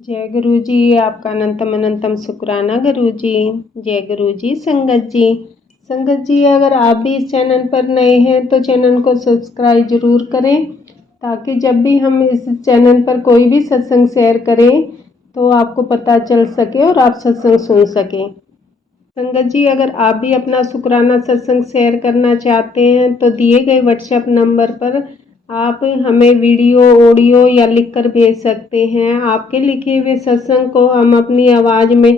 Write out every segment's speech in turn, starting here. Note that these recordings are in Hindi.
जय गुरु जी। आपका अनंतम अनंतम शुक्राना गुरु जी। जय गुरु जी। संगत जी, अगर आप भी इस चैनल पर नए हैं तो चैनल को सब्सक्राइब जरूर करें, ताकि जब भी हम इस चैनल पर कोई भी सत्संग शेयर करें तो आपको पता चल सके और आप सत्संग सुन सकें। संगत जी, अगर आप भी अपना शुक्राना सत्संग शेयर करना चाहते हैं तो दिए गए व्हाट्सएप नंबर पर आप हमें वीडियो, ऑडियो या लिखकर भेज सकते हैं। आपके लिखे हुए सत्संग को हम अपनी आवाज़ में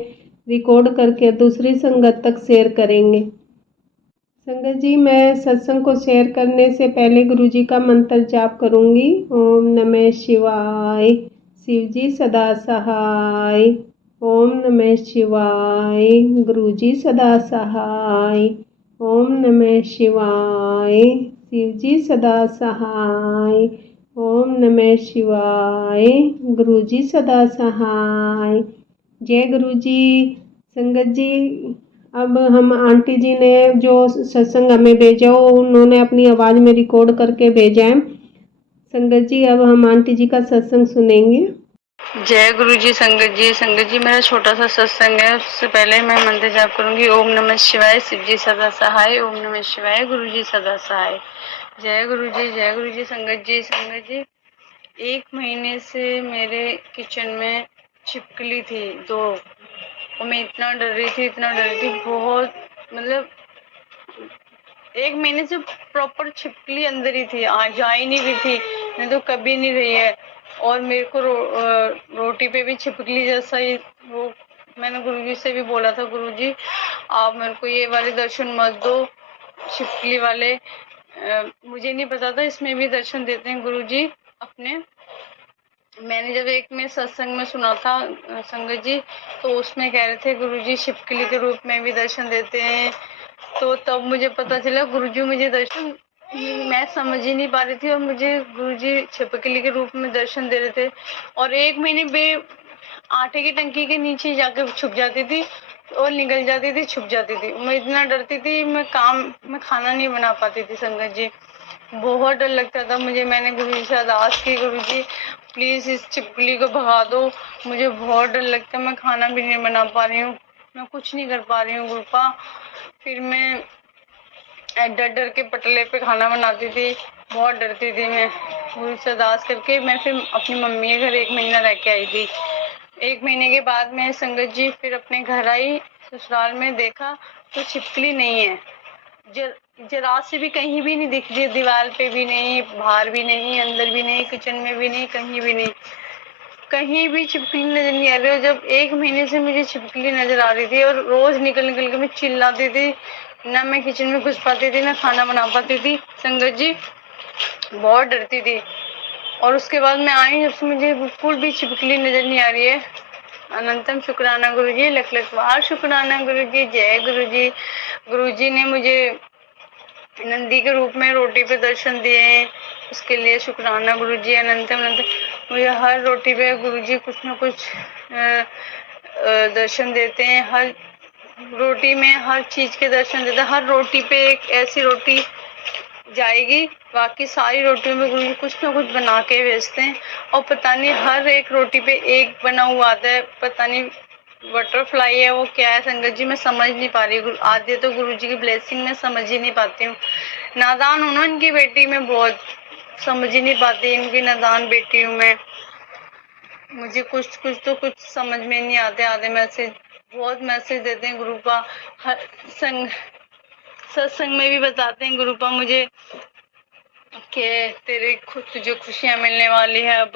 रिकॉर्ड करके दूसरी संगत तक शेयर करेंगे। संगत जी, मैं सत्संग को शेयर करने से पहले गुरु जी का मंत्र जाप करूंगी। ओम नमः शिवाय, शिव जी सदा सहाय। ओम नमः शिवाय, गुरु जी सदा सहाय। ओम नमः शिवाय, शिव जी सदा सहाय। ओम नमः शिवाय, गुरु जी सदा सहाय। जय गुरु जी। संगत जी, अब हम आंटी जी ने जो सत्संग हमें भेजा वो उन्होंने अपनी आवाज़ में रिकॉर्ड करके भेजा है। संगत जी, अब हम आंटी जी का सत्संग सुनेंगे। जय गुरु जी। संगत जी मेरा छोटा सा सत्संग है। उससे पहले मैं मंत्र जाप करूंगी। ओम नमः शिवाय, शिव जी सदा सहाय। ओम नमः शिवाय, गुरु जी सदा सहाय। जय गुरु जी। जय गुरु जी। संगत जी 1 महीने से मेरे किचन में छिपकली थी 2, और मैं इतना डर रही थी बहुत, मतलब 1 महीने से प्रॉपर छिपकली अंदर ही थी, जा ही नहीं रही थी, नहीं तो कभी नहीं रही है। और मेरे को रोटी पे भी छिपकली जैसा ही वो, मैंने गुरुजी से भी बोला था, गुरुजी आप मेरे को ये वाले दर्शन मत दो, छिपकली वाले। मुझे नहीं पता था इसमें भी दर्शन देते हैं गुरुजी अपने। मैंने जब एक में सत्संग में सुना था संगत जी, तो उसमें कह रहे थे गुरुजी छिपकली के रूप में भी दर्शन देते हैं। तो तब मुझे पता चला गुरुजी मुझे दर्शन, मैं समझ ही नहीं पा रही थी, और मुझे गुरुजी छिपकली के रूप में दर्शन दे रहे थे। और 1 महीने आटे की टंकी के नीचे जाकर छुप जाती थी और निकल जाती थी, छुप जाती थी। मैं इतना डरती थी, मैं खाना नहीं बना पाती थी संगत जी, बहुत डर लगता था मुझे। मैंने गुरु जी से अरदास की, गुरु जी प्लीज इस छिपकली को भगा दो, मुझे बहुत डर लगता है, मैं खाना भी नहीं बना पा रही हूँ, मैं कुछ नहीं कर पा रही हूँ गुरुपा। फिर मैं डर डर के पटले पे खाना बनाती थी, बहुत डरती थी मैं। गुरु से अरदास करके मैं फिर अपनी मम्मी के घर 1 महीना रह के आई थी। 1 महीने के बाद मैं संगत जी फिर अपने घर आई, ससुराल में देखा तो छिपकली नहीं है, जरा से भी कहीं भी नहीं दिख रही, दीवार पे भी नहीं, बाहर भी नहीं, अंदर भी नहीं, किचन में भी नहीं, कहीं भी नहीं, कहीं भी छिपकली नजर नहीं आ रही। और जब 1 महीने से मुझे छिपकली नजर आ रही थी और रोज निकल निकल के मैं चिल्लाती थी, ना मैं किचन में घुस पाती थी, ना खाना बना पाती थी संगत जी, बहुत डरती थी। और उसके बाद मैं आई, जब से मुझे बिल्कुल भी छिपकली नजर नहीं आ रही है। अनंतम शुक्राना गुरु जी, लख लख बार शुक्राना गुरु जी। जय गुरु जी। गुरु जी ने मुझे नंदी के रूप में रोटी पे दर्शन दिए हैं, उसके लिए शुक्राना गुरु जी। अनंतम अनंत मुझे हर रोटी पे गुरु जी कुछ न कुछ दर्शन देते हैं, हर रोटी में हर चीज के दर्शन देते हैं। हर रोटी पे एक ऐसी रोटी जाएगी, बाकी सारी रोटियों में गुरु जी कुछ ना कुछ बना के भेजते हैं। और पता नहीं हर एक रोटी पे एक बना हुआ आता है, पता नहीं बटरफ्लाई है वो क्या है संगत जी, मैं समझ नहीं पा रही। आधे तो गुरु जी की ब्लेसिंग में समझ ही नहीं पाती हूँ, नादान हूँ ना इनकी बेटी में, बहुत समझ ही नहीं पाती, इनकी नादान बेटी हूँ मैं। मुझे कुछ कुछ तो कुछ समझ में नहीं आते, आधे मैसेज बहुत मैसेज देते हैं गुरुपा, हर सत्संग में भी बताते हैं गुरुपा मुझे कि तेरे तुझे खुशियां मिलने वाली है अब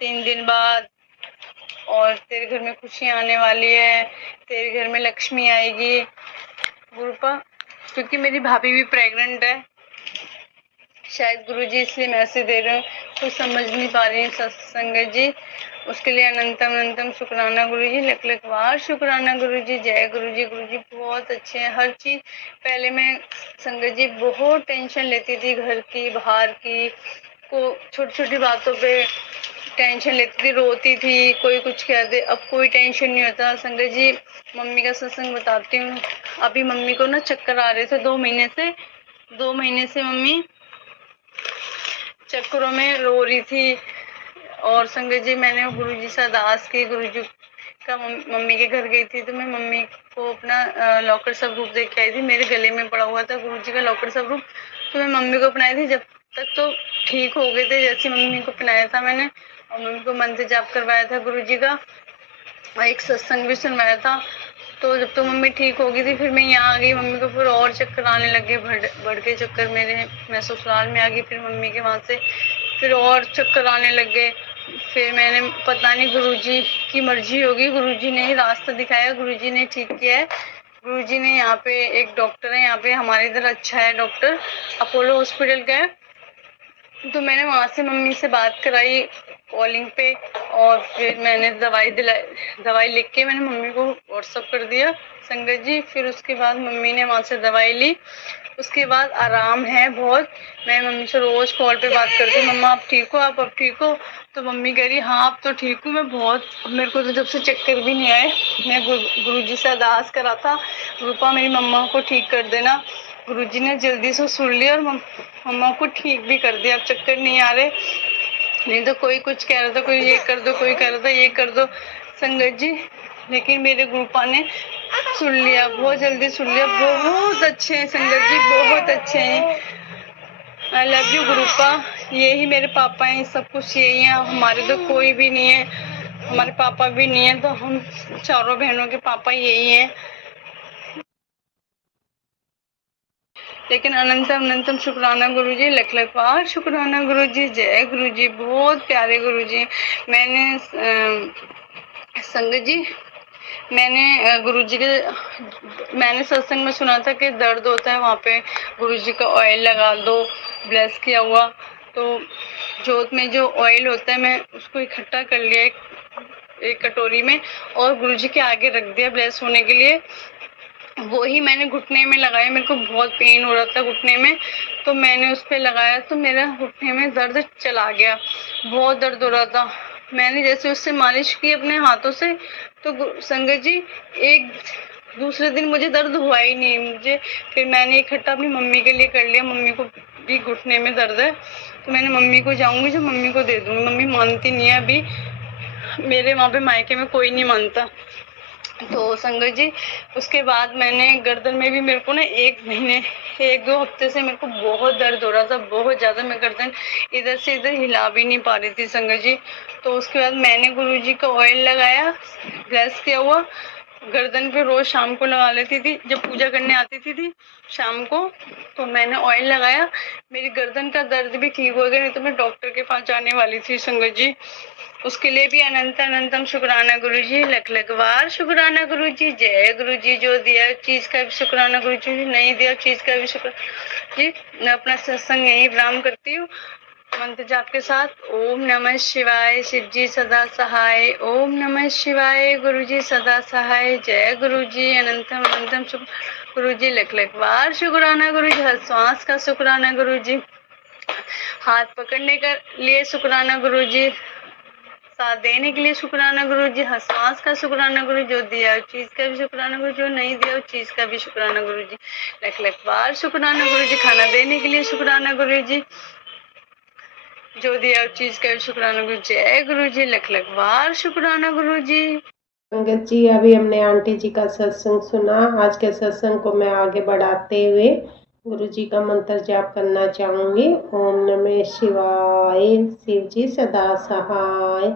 3 दिन बाद, और तेरे घर में खुशियां आने वाली है, तेरे घर में लक्ष्मी आएगी गुरुपा। क्योंकि मेरी भाभी भी प्रेग्नेंट है, शायद गुरुजी इसलिए मैसेज दे रहे हैं, कुछ समझ नहीं पा रही सत्संगत जी। उसके लिए अनंतम अनंतम शुक्राना गुरु जी, लख लख बार शुक्राना गुरु जी। जय गुरु जी। गुरु जी बहुत अच्छे हैं, हर चीज। पहले मैं संगत जी बहुत टेंशन लेती थी, घर की बाहर की, को छोटी छोटी बातों पे टेंशन लेती थी, रोती थी, कोई कुछ कह दे, अब कोई टेंशन नहीं होता संगत जी। मम्मी का सत्संग बताती हूँ, अभी मम्मी को ना चक्कर आ रहे थे 2 महीने से मम्मी चक्करों में रो रही थी, और संगत जी मैंने गुरुजी से अरदास की, गुरुजी का मम्मी के घर गई थी तो मैं मम्मी को अपना लॉकर स्वरूप दे के आई थी। मेरे गले में पड़ा हुआ था गुरुजी का लॉकर स्वरूप, तो मैं मम्मी को पहनाई थी। जब तक तो ठीक हो गए थे, जैसे मम्मी को पहनाया था मैंने, और मम्मी को मंत्र जाप करवाया था गुरुजी का, और एक सत्संग भी सुनवाया था। तो जब तो मम्मी ठीक हो गई थी, फिर मैं यहाँ आ गई। मम्मी को फिर और चक्कर आने लगे, बढ़ के चक्कर मेरे। मैं ससुराल में आ गई फिर मम्मी के वहाँ से, फिर और चक्कर आने लग गए। फिर मैंने, पता नहीं गुरुजी की मर्जी होगी, गुरुजी ने ही रास्ता दिखाया, गुरुजी ने ठीक किया है। गुरुजी ने, यहाँ पे एक डॉक्टर है यहाँ पे हमारे इधर, अच्छा है डॉक्टर, अपोलो हॉस्पिटल का है। तो मैंने वहाँ से मम्मी से बात कराई कॉलिंग पे, और फिर मैंने दवाई लिख के मैंने मम्मी को व्हाट्सअप कर दिया संगत जी। फिर उसके बाद मम्मी ने वहाँ से दवाई ली, उसके बाद आराम है बहुत। मैं मम्मी से रोज कॉल पे बात करती हूँ, मम्मा आप ठीक हो, आप अब ठीक हो? तो मम्मी कह रही हाँ अब तो ठीक हूँ मैं बहुत। मेरे को तो जब से चक्कर भी नहीं आए। मैं गुरुजी से अरदास करा था, रूपा मेरी मम्मा को ठीक कर देना। गुरुजी ने जल्दी से सुन लिया और मम्मा को ठीक भी कर दिया, अब चक्कर नहीं आ रहे। नहीं तो कोई कुछ कह रहा था, कोई ये कर दो, कोई कह रहा था ये कर दो संगत जी, लेकिन मेरे गुरुपा ने सुन लिया, बहुत जल्दी सुन लिया। बहुत अच्छे हैं संगत जी, बहुत अच्छे हैं। आई लव यू गुरुपा, यही मेरे पापा हैं, सब कुछ यही है। हमारे तो कोई भी नहीं है, हमारे पापा भी नहीं है, तो हम चारों बहनों के पापा यही हैं। लेकिन अनंतम अनंतम शुक्राना गुरुजी, लख लख बार शुक्राना गुरुजी, जय गुरुजी, बहुत प्यारे गुरुजी। मैंने संगत जी, मैंने गुरुजी के, मैंने सत्संग में सुना था कि दर्द होता है वहाँ पे गुरुजी का ऑयल लगा दो, ब्लेस किया हुआ। तो जोत में जो ऑयल होता है, मैं उसको इकट्ठा कर लिया एक कटोरी में, और गुरुजी के आगे रख दिया ब्लेस होने के लिए। वो ही मैंने घुटने में लगाया, मेरे को बहुत पेन हो रहा था घुटने में, तो मैंने उस पर लगाया तो मेरा घुटने में दर्द चला गया, बहुत दर्द हो रहा था। मैंने जैसे उससे मालिश की अपने हाथों से, तो संगत जी एक दूसरे दिन मुझे दर्द हुआ ही नहीं मुझे। फिर मैंने इकट्ठा अपनी मम्मी के लिए कर लिया, मम्मी को भी घुटने में दर्द है, तो मैंने मम्मी को जाऊंगी जो मम्मी को दे दूंगी। मम्मी मानती नहीं है अभी, मेरे वहाँ पे मायके में कोई नहीं मानता। तो संगत जी, उसके बाद मैंने गर्दन में भी, मेरे को ना 1 हफ्ते से मेरे को बहुत दर्द हो रहा था, बहुत ज्यादा। मैं गर्दन इधर से इधर हिला भी नहीं पा रही थी संगत जी। तो उसके बाद मैंने गुरुजी का ऑयल लगाया, ब्लेस किया हुआ, गर्दन पे रोज शाम को लगा लेती थी जब पूजा करने आती थी शाम को। तो मैंने ऑयल लगाया, मेरी गर्दन का दर्द भी ठीक हो गया, नहीं तो मैं डॉक्टर के पास जाने वाली थी संगत जी। उसके लिए भी अनंत अनंतम शुक्राना गुरुजी, लख लख बार शुक्राना गुरुजी, जय गुरुजी। जो दिया चीज का भी शुक्राना गुरुजी, नहीं दिया चीज का भी शुक्राना जी। मैं अपना सत्संग यही विराम करती हूँ मंत्र जाप के साथ। ओम नमः शिवाय, शिव जी सदा सहाय। ओम नमः शिवाय, गुरु जी सदा सहाय। जय गुरु जी, अनंतम अनंतम शुक्र गुरु जी, लख लख बार शुक्राना गुरु जी, हर श्वास का शुक्राना गुरु जी, हाथ पकड़ने के लिए शुक्राना गुरु जी, साथ देने के लिए शुक्राना गुरु जी, हर सांस का शुक्राना गुरु, जो दिया उस चीज का भी शुक्राना गुरु, जो नहीं दिया उस चीज का भी शुक्राना गुरु जी, लख लख बार शुक्राना गुरु जी, खाना देने के लिए शुक्राना गुरु जी, जो दिया उस चीज का भी शुक्राना गुरु। जय गुरु जी, लख लख बार शुक्राना गुरु जी। संगत जी, अभी हमने आंटी जी का सत्संग सुना। आज के सत्संग को मैं आगे बढ़ाते हुए गुरु जी का मंत्र जाप करना चाहूंगी। ओम नमः शिवाय, शिव जी सदा सहाय।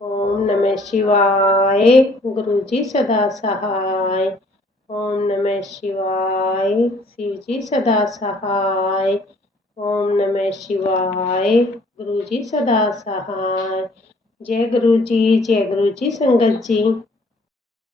ओम नमः शिवाय, गुरु जी सदा सहाय। ओम नमः शिवाय, शिव जी सदा सहाय। ओम नमः शिवाय, गुरु जी सदा सहाय। जय गुरु जी, जय गुरु जी संगत जी।